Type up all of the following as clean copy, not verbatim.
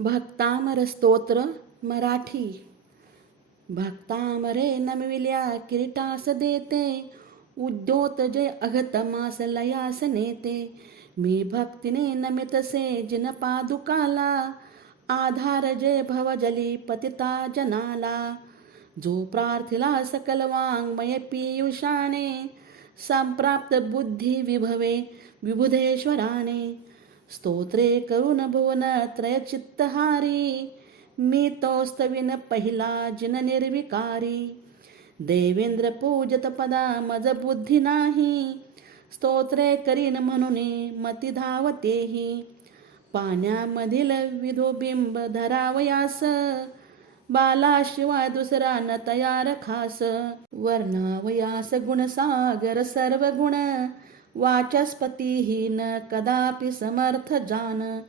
भक्तामर स्तोत्र मराठी. भक्तामरे नमविल्या किरीटास देते, उद्योत जय अघतमास लयास नेते. मी भक्तीने नमितसे जिन पादुकाला, आधार जय भवजली पतिता जनाला. जो प्रार्थिला सकल वाङ्मय पीयूषाने, संप्राप्त बुद्धी विभवे विबुधेश्वराने. स्तोत्रे करुण भुवन त्रय चित्तहारी, मी तोस्तविन पहिला जिन निर्विकारी. देवेंद्र पूजत पदा मज बुद्धी नाही, स्तोत्रे करीन म्हणून मती धावतेही. पाण्यामधील विधुबिंब धरावयास, बालाशिवाय दुसरा न तयार खास. वर्णावयास गुणसागर सर्व गुण, वाचस्पतीही न कदापि समर्थ जान.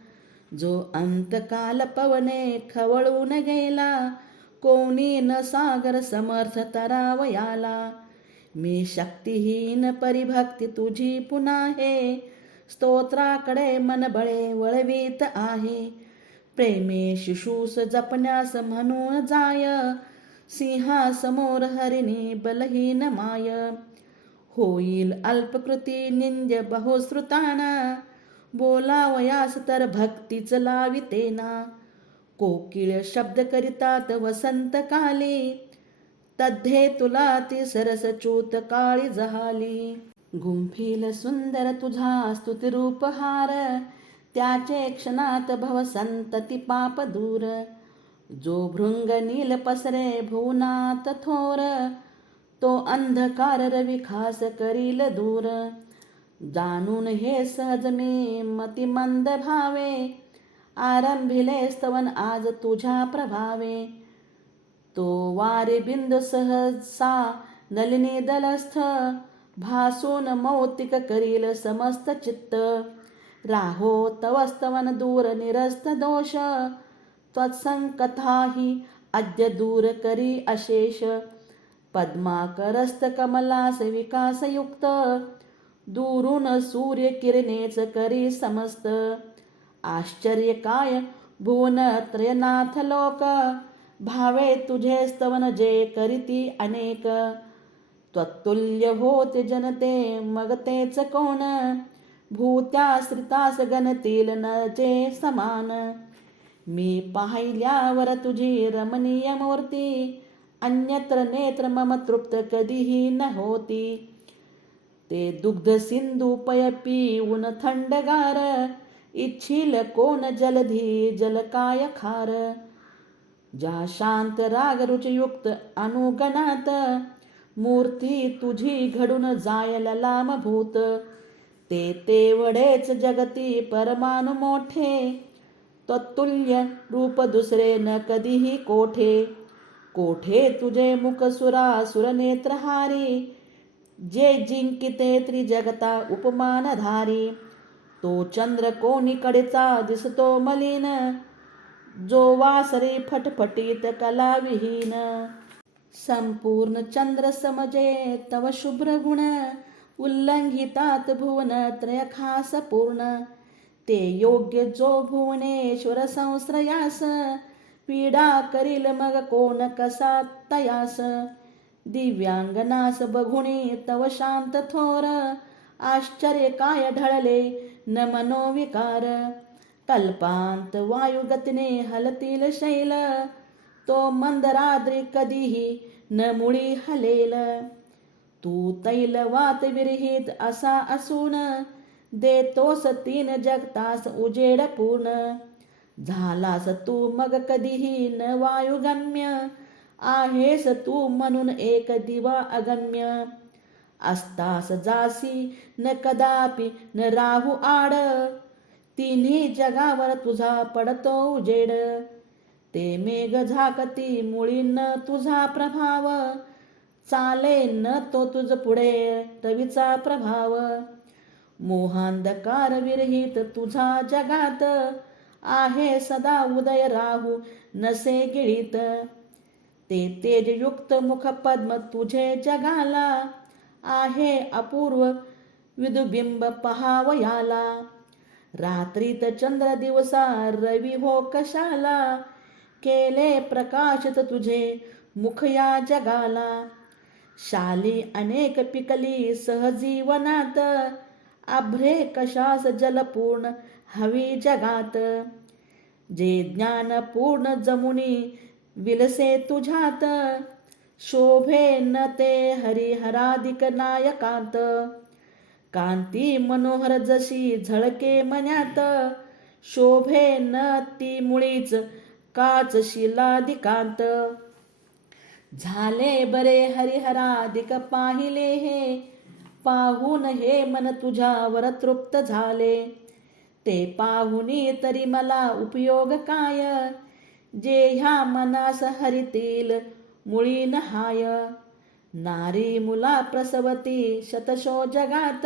जो अंतकाल पवने खवळून गेला, कोणी न सागर समर्थ तरावयाला. मी शक्तिहीन परिभक्ती तुझी पुन्हा हे, स्तोत्राकडे मन बळे वळवीत आहे. प्रेमे शिशूस जपण्यास म्हणून जाय, सिंहासमोर हरिणी बलहीन माय. होईल अल्पकृती निंद्य बहुश्रुताना, बोलावयास तर भक्तीच लावितेना. कोकिळ शब्द करितात वसंत काली, तद्धे तुला ती सरस च्यूत काळी जहाली. गुंफील सुंदर तुझा स्तुतिरूप हार, त्याचे क्षणात भव संतती पाप दूर. जो भृंग नील पसरे भुवनात थोर, तो अंधकार रवी खास करील दूर. जाणून हे सहज मी मती मंद भावे, आरंभिले स्तवन आज तुझ्या प्रभावे. तो वारे बिंदू सहसा नलिनी दलस्थ, भासून मौतिक करील समस्त चित्त. राहो तव स्तवन दूर निरस्त दोष, त्वत्संकथाही अद्य दूर करी अशेष. पद्माकरस्त कमलास विकासयुक्त, दूरून सूर्य किरणेच करी समस्त. आश्चर्य काय भुवन त्रयनाथ लोक, भावे तुझे स्तवन जे करीती अनेक. त्वत्तुल्य होते जनते मग तेच कोण, भूत्याश्रितास गणतील न जे समान. मी पाहिल्यावर तुझी रमणीय मूर्ती, अन्यत्र नेत्र मम तृप्त कधीही न होती. ते दुग्ध सिंधू पय पिऊन थंडगार, इच्छिल कोण जलधी जलकाय खार. ज्या शांत राग रुचयुक्त अनुगणात, मूर्ती तुझी घडून जायल लामभूत. ते तेवढेच जगती परमाणु मोठे, तत्तुल्य रूप दुसरे न कधीही कोठे. कोठे तुझे मुख सुरासुर नेत्रहारी, जे जिंकिते त्रिजगता उपमानधारी. तो चंद्र कोणीकडेचा दिसतो मलिन, जो वासरे फटफटीत कलाविहीन. संपूर्ण चंद्र समजे तव शुभ्र गुण, उल्लंघितात भुवन त्रय खास पूर्ण. ते योग्य जो भुवनेश्वर संश्रयास, पीडा करील मग कोण कसा तयास. दिव्यांगनास बघुणी तव शांत थोर, आश्चर्य काय ढळले न मनोविकार. कल्पांत वायुगतीने हलतील शैल, तो मंदराद्री कधीही न मुळी हलेल. तू तैलवात विरहित असा असून, देतोस तीन जगतास उजेड पूर्ण. झालास तू मग कधीही न वायुगम्य, आहेस तू म्हणून एक दिवा अगम्य. असतास जासी न कदापि न राहू आड, तिन्ही जगावर तुझा पडतो उजेड. ते मेघ झाकती मुळी न तुझा प्रभाव, चाले न तो तुझ पुढे रवीचा प्रभाव. मोहांधकार विरहित तुझा जगात, आहे सदा उदय राहू नसे गिळीत. ते तेजयुक्त मुख पद्म तुझे जगाला, आहे अपूर्व विदुबिंब पहावयाला. रात्रीत चंद्र दिवसा रवी हो कशाला, केले प्रकाशित तुझे मुख या जगाला. शाली अनेक पिकली सहजीवनात, आभ्रे कशास जलपूर्ण हवी जगात. जे ज्ञान पूर्ण जमुनी विलसे तुझ्यात, शोभे न ते हरिहराधिक नायकांत. कांती मनोहर जशी झळके मन्यात, शोभे न ती मुळीच काच शिलादिकांत. झाले बरे हरिहराधिक पाहिले हे, पाहून हे मन तुझ्यावर तृप्त झाले. ते पाहुनी तरी मला उपयोग काय, जे ह्या मनास हरितील मुळी नहाय. नारी मुला प्रसवती शतशो जगात,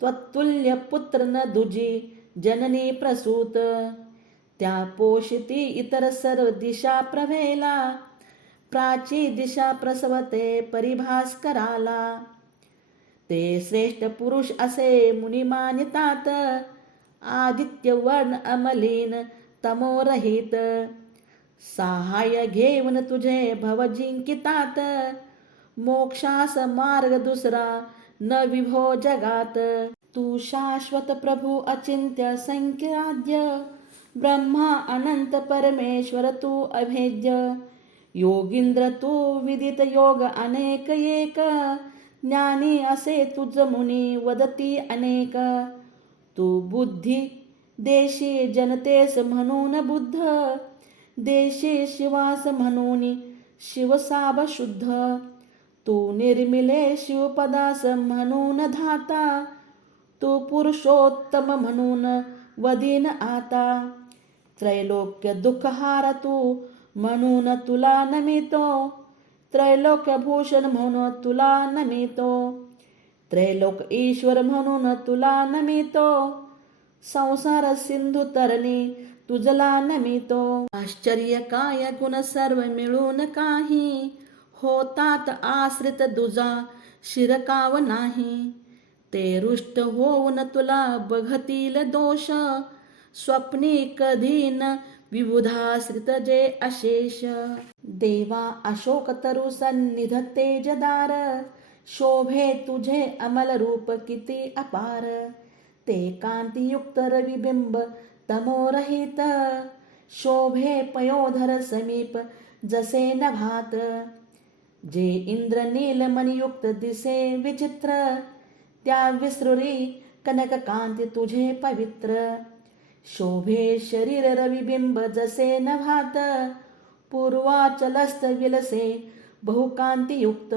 त्वत्तुल्य पुत्र न दुजी जननी प्रसूत. त्या पोषिती इतर सर्व दिशा प्रभेला, प्राची दिशा प्रसवते परिभास्कराला. ते श्रेष्ठ पुरुष असे मुनी मानितात, आदित्य वर्ण अमलीन तमोरहित. सहाय्य घेऊन तुझे भव जिंकितात, मोक्षास मार्ग दुसरा न विभो जगात. तू शाश्वत प्रभू अचिंत्य संख्याद्य, ब्रह्मा अनंत परमेश्वर तू अभेद्य. योगींद्र तू विदित योग अनेक एक, ज्ञानी असे तुझ मुनी वदती अनेक. तू बुद्धी देशी जनतेस म्हणून बुद्ध, देशी शिवास म्हणून शिवसाब शुद्ध. तू निर्मिले शिवपदास म्हणून धाता, तू पुरुषोत्तम म्हणून वदीन आता. त्रैलोक्य दुःखहार तू म्हणून तुला नमितो, त्रैलोक्य भूषण म्हणून तुला नमितो. त्रैलोक ईश्वर म्हणून तुला नमितो, संसार सिंधू तरणी तुझला नमितो. आश्चर्य काय गुण सर्व मिळून काही, होतात आश्रित दुजा शिरकाव नाही. ते रुष्ट होऊन तुला बघतील दोष, स्वप्नी कधी न विबुधाश्रित जे अशेष. देवा अशोक तरु सन्निध तेजदार, शोभे तुझे अमल रूप किती अपार. ते कांतियुक्त रविबिंब तमोरहित, शोभे पयोधर समीप जसे नभात. जे इंद्र नीलमणियुक्त दिसे विचित्र, त्या विसृरी कनक कांती तुझे पवित्र. शोभे शरीर रविबिंब जसे नभात, पूर्वाचलस्त विलसे बहुकांतियुक्त.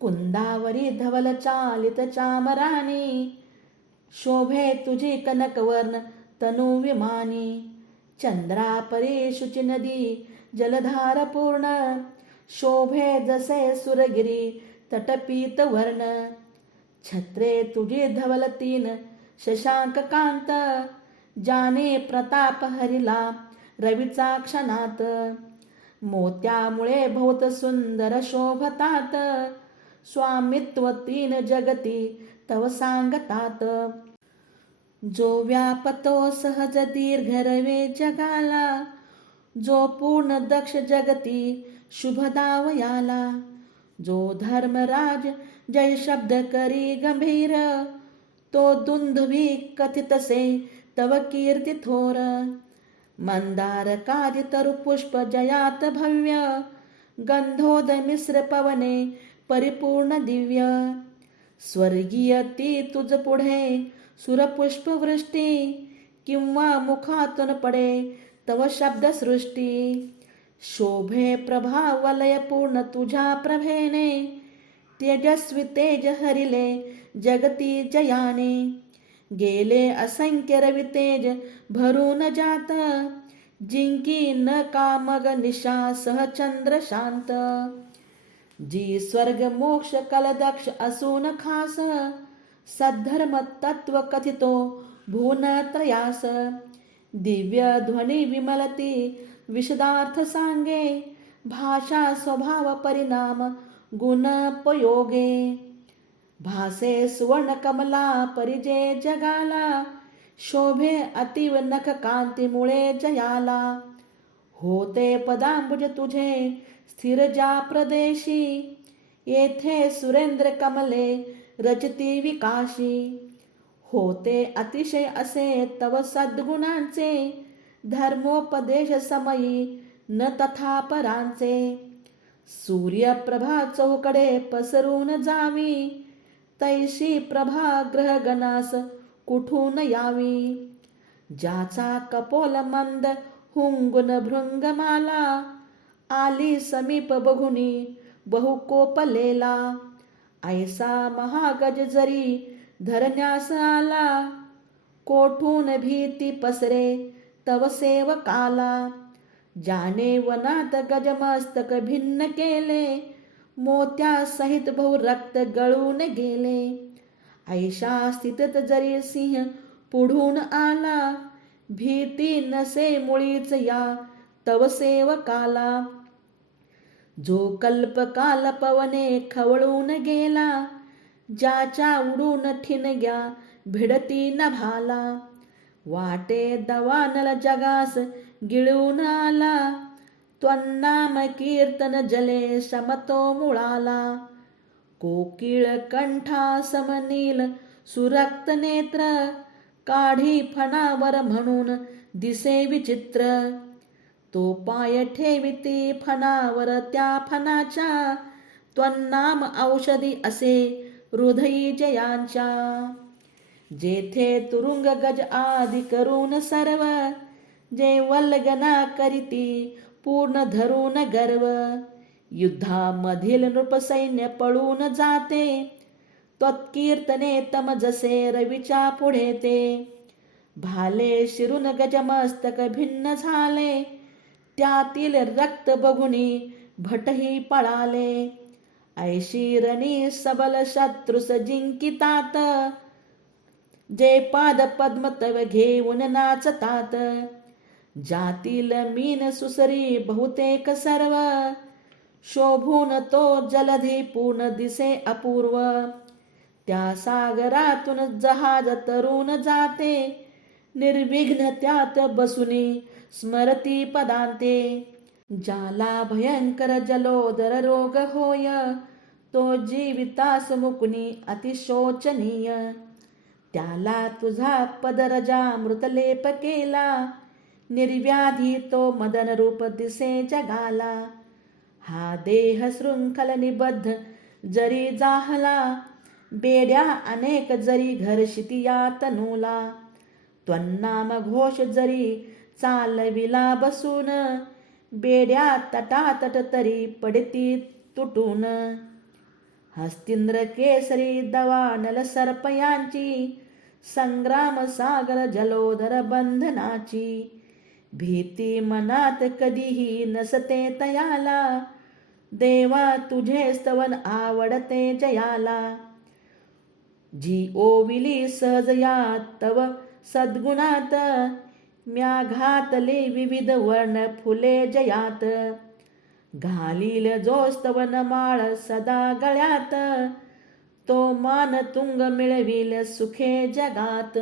कुंदावरी धवल चालित चामराणी, शोभे तुझी कनकवर्ण तनु विमानी. चंद्रापरी शुचि नदी जलधार पूर्ण, शोभे जसे सुरगिरी तटपीत वर्ण. छत्रे तुझी धवल तीन शशांक कांत, जाने प्रताप हरिला रवीचा क्षणात. मोत्यामुळे भोवत सुंदर शोभतात, स्वामित्व तीन जगती तव सांगतात. जो व्यापतो सहज दीर्घ रवे जगाला, जो पूर्ण दक्ष जगती शुभदावयाला. जो धर्मराज जय शब्द करी गंभीर, तो दुंदुभी कथितसे तव कीर्ती थोर. मंदार काजी तरु पुष्प जयात भव्य, गंधोद मिश्र पवने परिपूर्ण दिव्य. स्वर्गीय ती तुझ पुढे सुरपुष्प वृष्टी, किंवा मुखातून पडे तव शब्द सृष्टी. शोभे प्रभा वलय पूर्ण तुझ्या प्रभेने, तेजस्वी तेज हरिले जगती जयाने. गेले असंख्य रवी तेज भरून जात, जिंकी न कामग निशा सहचंद्र शांत. जी स्वर्ग मोक्ष कलदक्ष असून खास, सद्धर्म तत्व कथितो भून त्रयास. दिव्य ध्वनी विमलती विशदार्थ सांगे, भाषा स्वभाव परिणाम गुणपयोगे. भासे सुवर्ण कमला परिजे जगाला, शोभे अतिव नख कांतीमुळे जयाला. होते पदांबुज तुझे स्थिर ज्या प्रदेशी, येथे सुरेंद्र कमले रचती विकाशी. होते अतिशय असे तव सद्गुणांचे, धर्मोपदेश समयी न तथा परांचे. सूर्यप्रभा चौकडे पसरून जावी, तैशी प्रभा ग्रहगणास कुठून यावी. ज्याचा कपोल मंद हुंगुन भृंगमाला, आली समीप बघुनी बहुकोपलेला. ऐसा महागज जरी धरण्यास आला, कोठून भीती पसरे तव सेवकाला. ज्याने वनात गजमस्तक भिन्न केले, मोत्या सहित बहु रक्त गळून गेले. ऐशा स्थितीत जरी सिंह पुढून आला, भीती नसे मुळीच या तव सेवकाला. जो कल्पकाल पवने खवळून गेला, ज्याच्या उडून ठिणग्या भिडती नभाला. वाटे दवानल जगास गिळून आला, त्वन्नाम कीर्तन जले समतो मुळाला. कोकिळ कंठा समनील सुरक्त नेत्र, काढी फणावर म्हणून दिसे विचित्र. तो पाय ठेविती फणावर त्या फणाच्या, त्वन्नाम औषधी असे हृदयी जयांच्या. जेथे तुरुंग गज आदि करून सर्व, जे वल्गना करीती पूर्ण धरून गर्व. युद्धामधील नृपसैन्य पळून जाते, त्वत्कीर्तने तम जसे रवीच्या पुढे ते. भाले शिरून गजमस्तक भिन्न झाले, त्यातील रक्त बघुनी भटही पळाले. ऐशी रणी सबल शत्रुस जिंकितात, जे पाद पद्म तव घेऊन नाचतात. जातील मीन सुसरी बहुतेक सर्व, शोभून तो जलधी पूर्ण दिसे अपूर्व. त्या सागरातून जहाज तरुण जाते, निर्विघ्न त्यात बसुनी स्मरती पदांते. ज्याला भयंकर जलोदर रोग होय, तो जीवितास मुकुनी अतिशोचनीय. त्याला तुझा पदरजामृतलेप केला, निर्व्याधी तो मदन रूप दिसे जगाला. हा देह शृंखल निबद्ध जरी जाहला, बेड्या अनेक जरी घर्षिती या तनूला. त्वन्नाम घोष जरी चालविला बसून, बेड्या तटातट तरी पडती तुटून. हस्तिंद्र केसरी दवानल सर्पयांची, संग्राम सागर जलोदर बंधनाची. भीती मनात कधीही नसते तयाला, देवा तुझे स्तवन आवडते जयाला. जी ओविली सहज या तव सद्गुणात, म्या घातले विविध वर्ण फुले जयात. घालील जो स्तवन माळ सदा गळ्यात, तो मान तुंग मिळविल सुखे जगात.